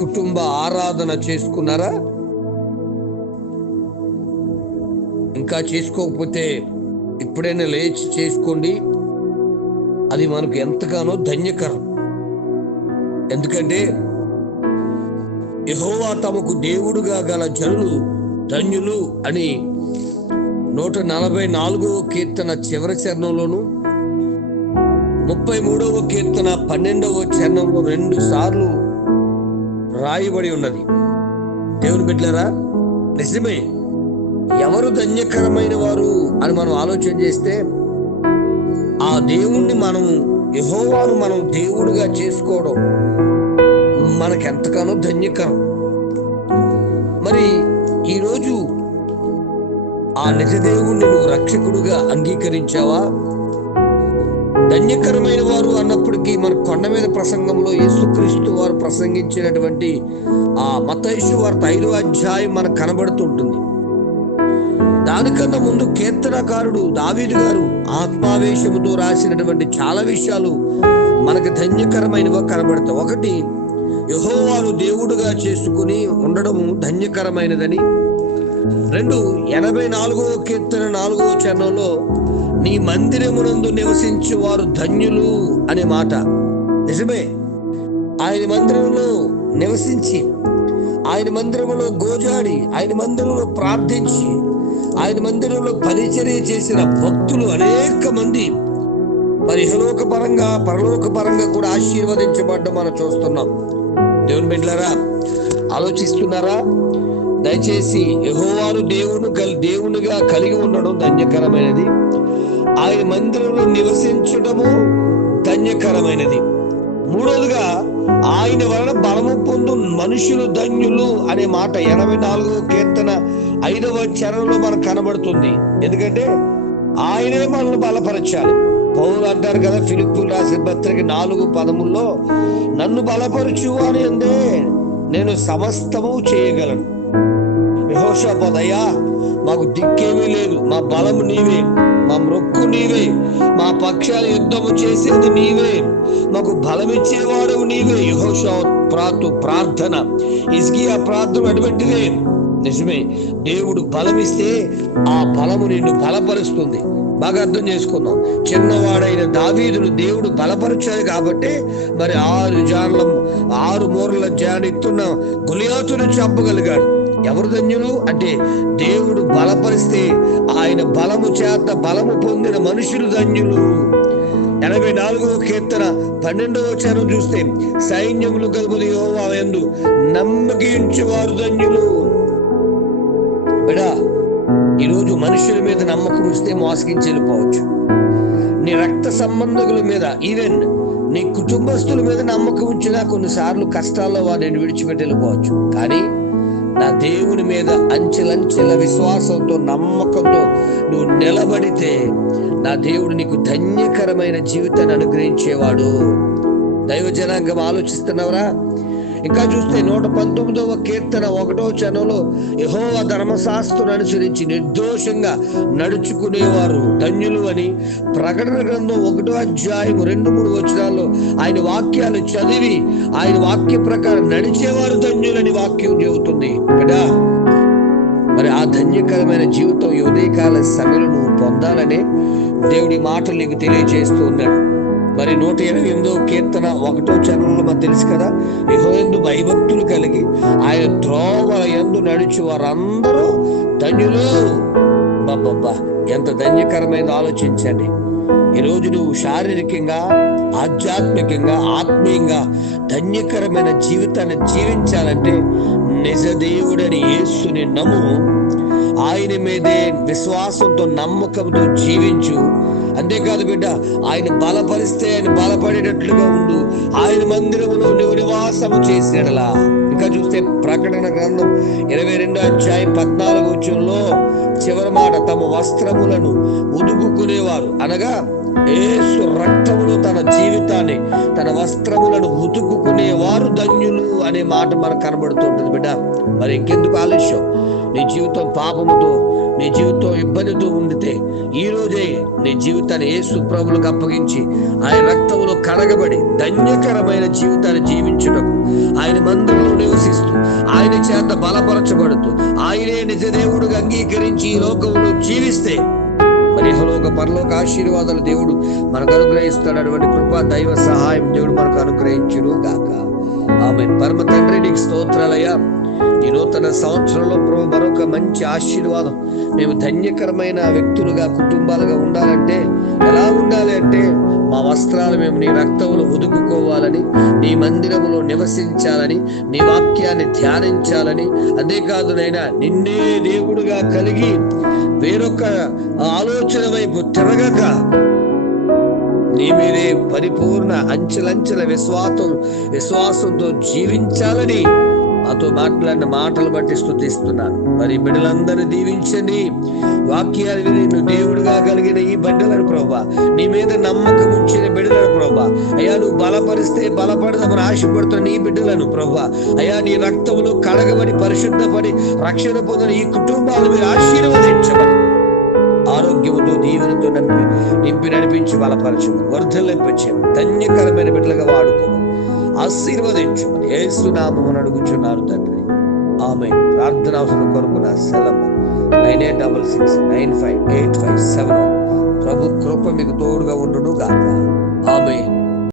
కుటుంబ ఆరాధన చేసుకున్నారా? ఇంకా చేసుకోకపోతే ఇప్పుడైనా లేచి చేసుకోండి. అది మనకు ఎంతగానో ధన్యకరం. ఎందుకంటే యహోవా తమకు దేవుడుగా గల జనులు ధన్యులు అని నూట నలభై నాలుగవ కీర్తన చివరి చరణంలోను ముప్పై మూడవ కీర్తన పన్నెండవ చరణంలో రెండు సార్లు రాయబడి ఉన్నది. దేవుని బిడ్డలారా నిజమే. ఎవరు ధన్యకరమైన వారు అని మనం ఆలోచన చేస్తే ఆ దేవుణ్ణి మనం యహోవాను మనం దేవుడిగా చేసుకోవడం మనకెంతగానో ధన్యకరం. మరి ఈరోజు ఆ నిజ దేవుణ్ణి నువ్వు రక్షకుడుగా అంగీకరించావా? ధన్యకరమైన వారు అన్నప్పటికీ మన కొండ మీద ప్రసంగంలో యేసుక్రీస్తు వారు ప్రసంగించినటువంటి ఆ మతైషు వార్త ఐదో అధ్యాయం మనకు కనబడుతుంటుంది. దానికన్నా ముందు కీర్తనకారుడు దావీదు గారు ఆత్మావేశముతో రాసినటువంటి చాలా విషయాలు మనకు ధన్యకరమైనవి కనబడతాయి. ఒకటి యహోవాను దేవుడుగా చేసుకుని ఉండడము ధన్యకరమైనదని. రెండు ఎనభై నాలుగవ కీర్తన నాలుగవ చరణంలో నీ మందిరమునందు నివసించు వారు ధన్యులు అనే మాట. నిజమే. ఆయన మందిరంలో నివసించి ఆయన మందిరంలో గోజాడి ఆయన మందిరంలో ప్రార్థించి ఆయన మందిరంలో పరిచర్య చేసిన భక్తులు అనేక మంది. పరిహలోక పరంగా పరలోక పరంగా కూడా ఆశీర్వదించబడ్డం మనం చూస్తున్నాం. దేవుని బిడ్డలారా ఆలోచిస్తున్నారా? దయచేసి యహోవారు దేవుని కలి దేవునిగా కలిగి ఉండడం ధన్యకరమైనది ఆయన మందిరంలో నివసించడము ధన్యకరమైనది. మూడోదిగా ఆయన వలన బలము పొందు మనుషులు ధన్యులు అనే మాట ఎనభై నాలుగో కీర్తన ఐదవ చరణంలో మనకు కనబడుతుంది. ఎందుకంటే ఆయనే మనల్ని బలపరచాలి. పౌరులు అంటారు కదా ఫిలిప్పులు రాసిన పత్రిక నాలుగు పదముల్లో నన్ను బలపరచు అని అందే నేను సమస్తము చేయగలను. యహోషపదయ్యా మాకు దిక్కేమీ లేదు మా బలము నీవే మా మొక్కు నీవే మా పక్షాలు యుద్ధము చేసేది నీవే మాకు బలమిచ్చేవాడు నీవే యహోష ప్రాతు ప్రార్థన ఇస్గియా ప్రార్థన అటువంటిదే. నిజమే దేవుడు బలమిస్తే ఆ బలము నిన్ను బలపరుస్తుంది. బాగా అర్థం చేసుకుందాం. చిన్నవాడైన దావీదును దేవుడు బలపరిచాడు కాబట్టి మరి ఆరు జాన్ల ఆరు మూరల జానెత్తున్న గులియాతును చంపగలిగాడు. ఎవరు ధన్యులు? అంటే దేవుడు బలపరిస్తే ఆయన బలము చేత బలము పొందిన మనుషులు ధన్యులు. ఎనభై నాలుగవ కీర్తన పన్నెండవ చరణం చూస్తే సైన్యములు కలుగులు యోవా ఎందు నమ్మకించు వారు ధన్యులు. బిడా ఈరోజు మనుషుల మీద నమ్మకం ఇస్తే మోసగించి వెళ్ళిపోవచ్చు. నీ రక్త సంబంధకుల మీద ఈవెన్ నీ కుటుంబస్తుల మీద నమ్మకం ఉంచినా కొన్నిసార్లు కష్టాల్లో వారిని విడిచిపెట్టి వెళ్ళిపోవచ్చు. కానీ నా దేవుని మీద అంచెలంచెల విశ్వాసంతో నమ్మకంతో నువ్వు నిలబడితే నా దేవుడు నీకు ధన్యకరమైన జీవితాన్ని అనుగ్రహించేవాడు. దైవ జనాంగం ఆలోచిస్తున్నావురా? ఇంకా చూస్తే నూట పంతొమ్మిదవ కీర్తన ఒకటో చనంలో యహోవ ధర్మశాస్త్రం అనుసరించి నిర్దోషంగా నడుచుకునేవారు ధన్యులు అని ప్రకటన గ్రంథం ఒకటో అధ్యాయం రెండు మూడు వచనాల్లో ఆయన వాక్యాలు చదివి ఆయన వాక్య ప్రకారం నడిచేవారు ధన్యులని వాక్యం చెబుతుంది కదా? మరి ఆ ధన్యకరమైన జీవితం ఉదయకాల సమయంలో నువ్వు పొందాలనే దేవుడి మాటలు నీకు తెలియజేస్తూ ఉన్నాడు. మరి నూట ఎనభై ఎనిమిదో కీర్తన ఒకటో చరణంలో మనకు తెలుసు కదా? యెహోయందు భయభక్తులు కలిగి ఆయన త్రోవల ఎందు నడిచి వారందరూ ధన్యులు. బాబ్బా ఎంత ధన్యకరమైన ఆలోచించండి. ఈరోజు నువ్వు శారీరకంగా ఆధ్యాత్మికంగా ఆత్మీయంగా ధన్యకరమైన జీవితాన్ని జీవించాలంటే నిజ దేవుడని యేసుని నమ్ము. ఆయన మీదే విశ్వాసంతో నమ్మకంతో జీవించు. అంతేకాదు బిడ్డ ఆయన బలపరిస్తే ఆయన బలపడేటట్లుగా ఉండు. ఆయన మందిరములో నువ్వు నివాసము చేసినలా ఇంకా చూస్తే ప్రకటన గ్రంథం ఇరవై రెండో అధ్యాయం పద్నాలుగు చివరి మాట తమ వస్త్రములను ఉదుకునేవారు అనగా ఏసు రక్తములు తన జీవితాన్ని తన వస్త్రములను ఉతుకుకునేవారు ధన్యులు అనే మాట మనకు కనబడుతుంటుంది బిడ్డ. మరి ఇంకెందుకు ఆలస్యం? నీ జీవితం పాపముతో నీ జీవితం ఇబ్బందితో ఉండితే ఈ రోజే నీ జీవితాన్ని యేసు ప్రభులకు అప్పగించి ఆయన రక్తములో కడగబడి ధన్యకరమైన జీవితాన్ని జీవించుటకు ఆయన మందిరంలో నివసిస్తూ ఆయన చేత బలపరచబడుతూ ఆయనే నిజదేవుడుగా అంగీకరించి ఈ లోకంలో జీవిస్తే మరి పరలోక ఆశీర్వాదాలు దేవుడు మనకు అనుగ్రహిస్తాడు అటువంటి కృప దైవ సహాయం దేవుడు మనకు అనుగ్రహించును గాక ఆమె పరమ తండ్రి నీకు స్తోత్రాలయ్యా ఈ నూతన సంవత్సరంలో ప్రభు మరొక మంచి ఆశీర్వాదం. మేము ధన్యకరమైన వ్యక్తులుగా కుటుంబాలుగా ఉండాలంటే ఎలా ఉండాలి అంటే మా వస్త్రాలు మేము నీ రక్తంలో ఉదుకుకోవాలని నీ మందిరములో నివసించాలని నీ వాక్యాన్ని ధ్యానించాలని. అంతేకాదు నైనా నిన్నే దేవుడుగా కలిగి వేరొక ఆలోచన వైపు తిరగక నీ మీదే పరిపూర్ణ అంచెలంచెల విశ్వాసం విశ్వాసంతో జీవించాలని నాతో మాట్లాడిన మాటలు బట్టి స్థుతిస్తున్నాను మరి బిడ్డలందరూ దీవించండి. వాక్యాలు విని నువ్వు దేవుడిగా కలిగిన ఈ బిడ్డలను ప్రభా నీ మీద నమ్మకం ఉంచిన బిడ్డలను ప్రభా అయ్యా నువ్వు బలపరిస్తే బలపడదామని ఆశపడుతున్న ఈ బిడ్డలను ప్రభా అయ్యా నీ రక్తములు కడగబడి పరిశుద్ధపడి రక్షణ పొందిన ఈ కుటుంబాలు మీరు ఆశీర్వదించమని ఆరోగ్యముతో దీవెనతో నమ్మి నింపి నడిపించి బలపరచము వర్ధలు నింపించాము ధన్యకరమైన బిడ్డలుగా వాడుకోమని. ఆశీర్వదించమని ఏసునామం అడుగుచున్నారు తండ్రి. ఆమె ప్రార్థన అవసరం కొరకు నా సెలవు. Nine eight double six nine five eight five seven ప్రభు కృప మీకు తోడుగా ఉండును గాక ఆమె